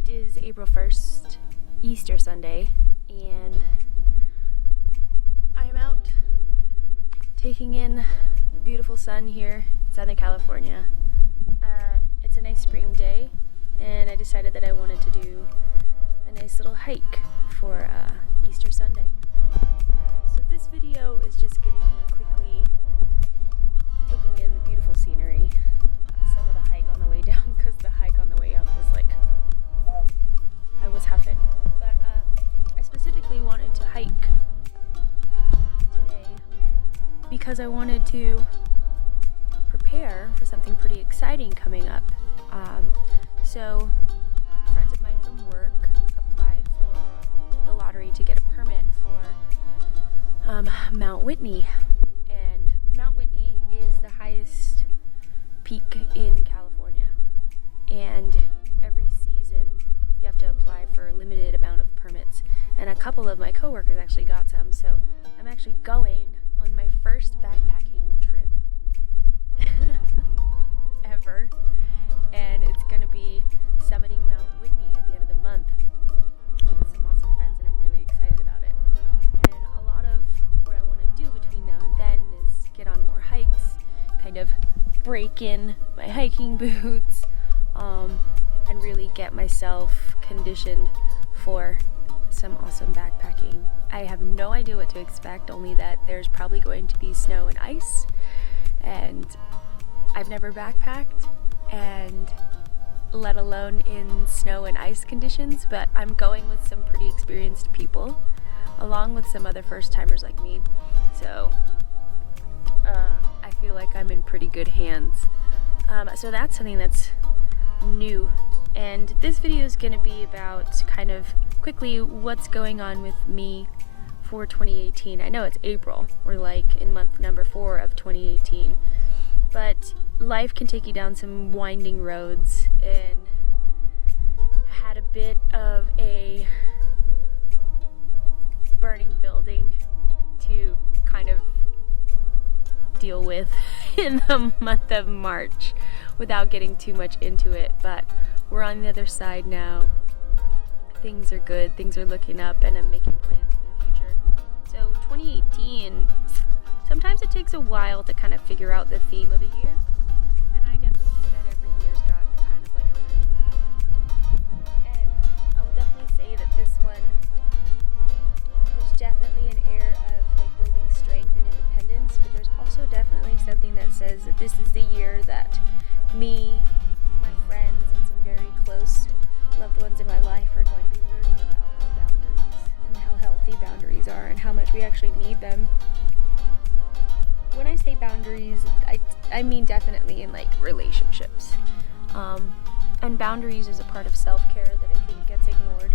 It is April 1st, Easter Sunday, and I'm out taking in the beautiful sun here in Southern California. It's a nice spring day, and I decided that I wanted to do a nice little hike for Easter Sunday. So this video is just going to be quickly taking in the beautiful scenery, some of the hike on the way down, because the hike on the way up was like, I was huffing. But I specifically wanted to hike today because I wanted to prepare for something pretty exciting coming up. So friends of mine from work applied for the lottery to get a permit for Mount Whitney. And Mount Whitney is the highest peak in California. And every season you have to apply for a limited amount of permits. And a couple of my coworkers actually got some, so I'm actually going on my first backpacking trip ever. And it's going to be summiting Mount Whitney at the end of the month with some awesome friends, and I'm really excited about it. And a lot of what I want to do between now and then is get on more hikes, kind of break in my hiking boots, and really get myself conditioned for some awesome backpacking. I have no idea what to expect, only that there's probably going to be snow and ice, and I've never backpacked, and let alone in snow and ice conditions, but I'm going with some pretty experienced people, along with some other first-timers like me, so I feel like I'm in pretty good hands. So that's something that's new, and this video is going to be about kind of quickly what's going on with me for 2018. I know it's April, we're like in month number 4 of 2018, but life can take you down some winding roads, and I had a bit of a burning building to kind of deal with in the month of March without getting too much into it, but we're on the other side now. Things are good, things are looking up, and I'm making plans for the future. So 2018, sometimes it takes a while to kind of figure out the theme of a year, and I definitely think that every year's got kind of like a learning theme. And I will definitely say that this one, there's definitely an air of like building strength and independence, but there's also definitely something that says that this is the year that me, my friends, and some very close loved ones in my life are going to be learning about boundaries and how healthy boundaries are and how much we actually need them. When I say boundaries, I mean definitely in like relationships. And boundaries is a part of self-care that I think gets ignored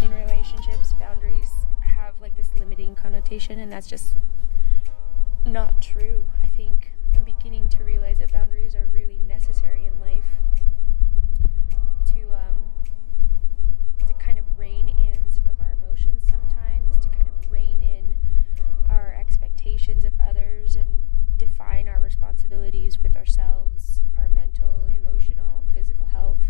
in relationships. Boundaries have like this limiting connotation, and that's just not true. I think I'm beginning to realize that boundaries are really necessary in life to kind of rein in some of our emotions sometimes, to kind of rein in our expectations of others and define our responsibilities with ourselves, our mental, emotional, and physical health,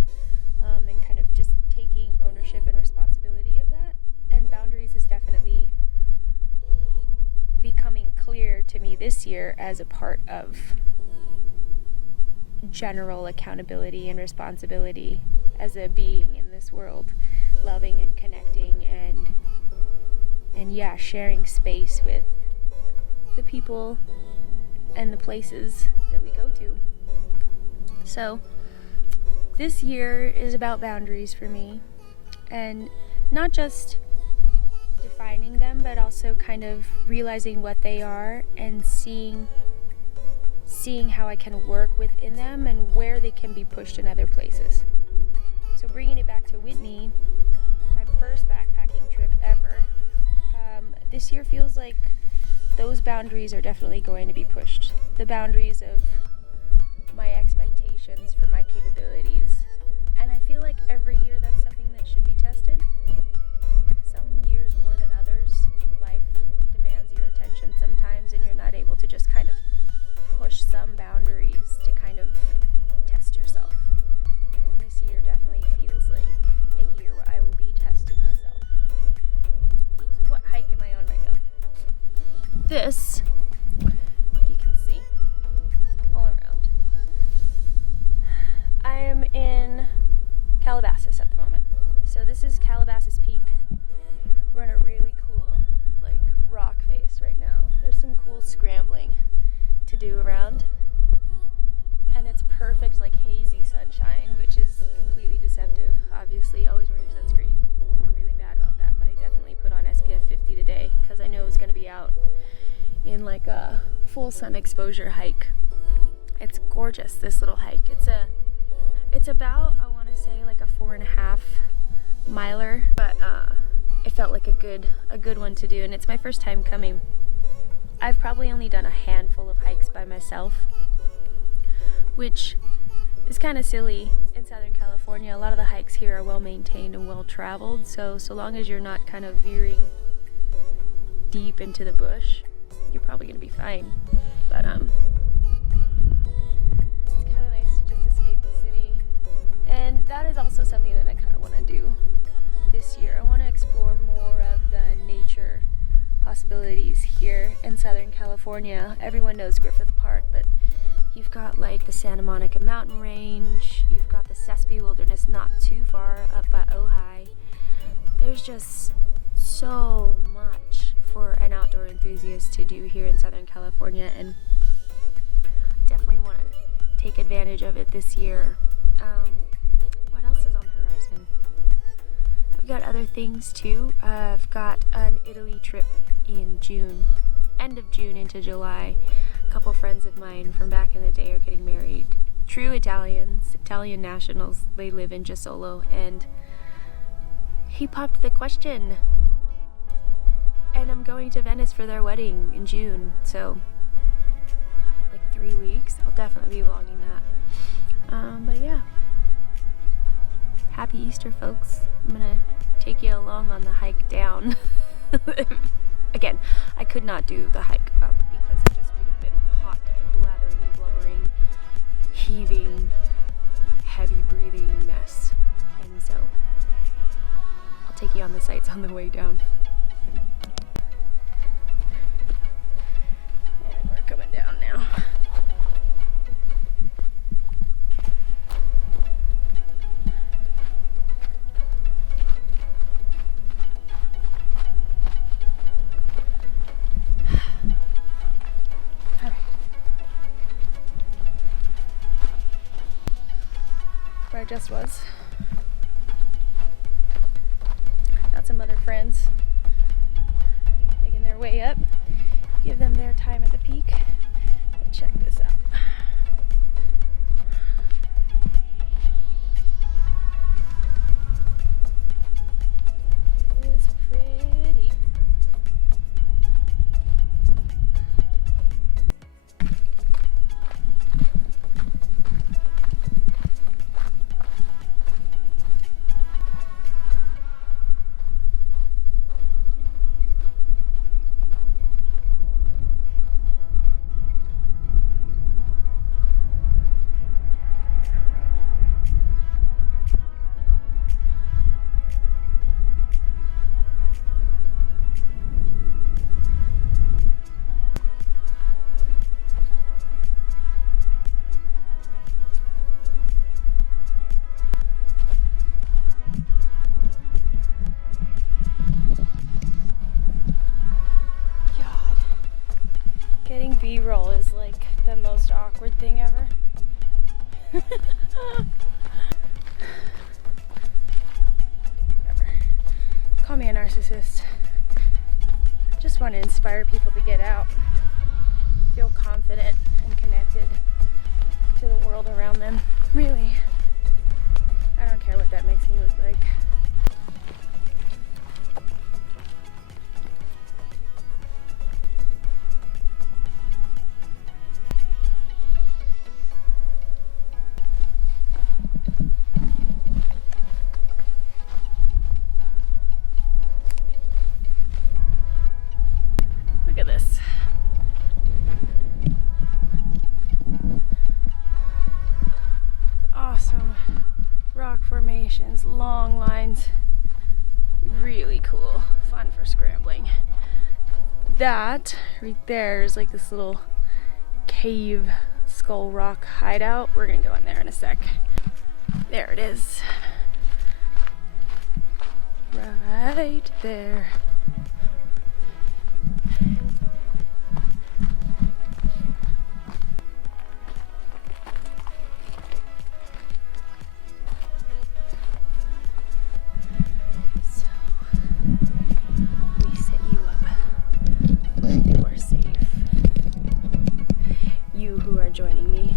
and kind of just taking ownership and responsibility of that. And boundaries is definitely becoming clear to me this year as a part of general accountability and responsibility as a being in this world, loving and connecting and yeah, sharing space with the people and the places that we go to. So this year is about boundaries for me, and not just defining them, but also kind of realizing what they are and seeing how I can work within them and where they can be pushed in other places. So bringing it back to Whitney, my first backpacking trip ever, this year feels like those boundaries are definitely going to be pushed. The boundaries of my expectations for my capabilities. And I feel like every year that's something that should be tested. Some years more than others. Life demands your attention sometimes, and you're not able to just kind of push some boundaries to kind of test yourself. And this year definitely feels like a this, if you can see, all around. I am in Calabasas at the moment. So this is Calabasas Peak. We're on a really cool, like, rock face right now. There's some cool scrambling to do around. And it's perfect, like, hazy sunshine, which is completely deceptive. Obviously, always wear your sunscreen. I'm really bad about that, but I definitely put on SPF 50 today because I know it's going to be out in like a full sun exposure hike. It's gorgeous, this little hike. It's about, I want to say, like a 4.5 miler, but it felt like a good one to do, and it's my first time coming. I've probably only done a handful of hikes by myself, which is kind of silly. In Southern California, a lot of the hikes here are well maintained and well traveled, so long as you're not kind of veering deep into the bush, you're probably gonna be fine. But it's kind of nice to just escape the city, and that is also something that I kind of want to do this year. I want to explore more of the nature possibilities here in Southern California. Everyone knows Griffith Park, but you've got like the Santa Monica mountain range, you've got the Sespe Wilderness not too far up by Ojai. There's just so much for an outdoor enthusiast to do here in Southern California, and I definitely want to take advantage of it this year. What else is on the horizon? I've got other things too. I've got an Italy trip in June, end of June into July. A couple friends of mine from back in the day are getting married. True Italians, Italian nationals. They live in Jesolo, and he popped the question. And I'm going to Venice for their wedding in June, so like 3 weeks. I'll definitely be vlogging that. But yeah, happy Easter, folks. I'm gonna take you along on the hike down. Again, I could not do the hike up because it just would have been hot and blathering, blubbering, heaving, heavy breathing mess. And so I'll take you on the sights on the way down. And we're coming down now. Where I just was. Got some other friends making their way up. Give them their time at the peak. But check this out. It is pretty. B-roll is like the most awkward thing ever. Whatever. Call me a narcissist. Just want to inspire people to get out, feel confident and connected to the world around them. Really, I don't care what that makes me look like. Look at this. Awesome rock formations, long lines, really cool, fun for scrambling. that right there is like this little cave skull rock hideout. We're gonna go in there in a sec. There it is. Right there. So, we set you up where you are safe. You who are joining me.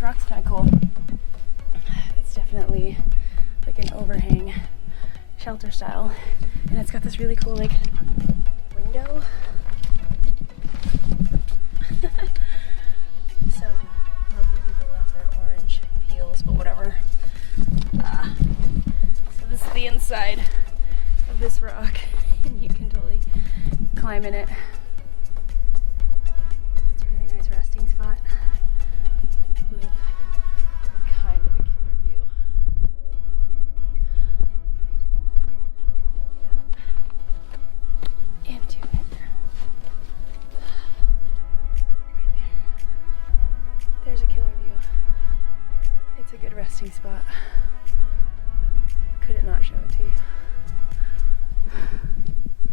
Rock's kind of cool. It's definitely like an overhang shelter style, and it's got this really cool like window. So lovely people love their orange peels, but whatever. So this is the inside of this rock, and you can totally climb in it.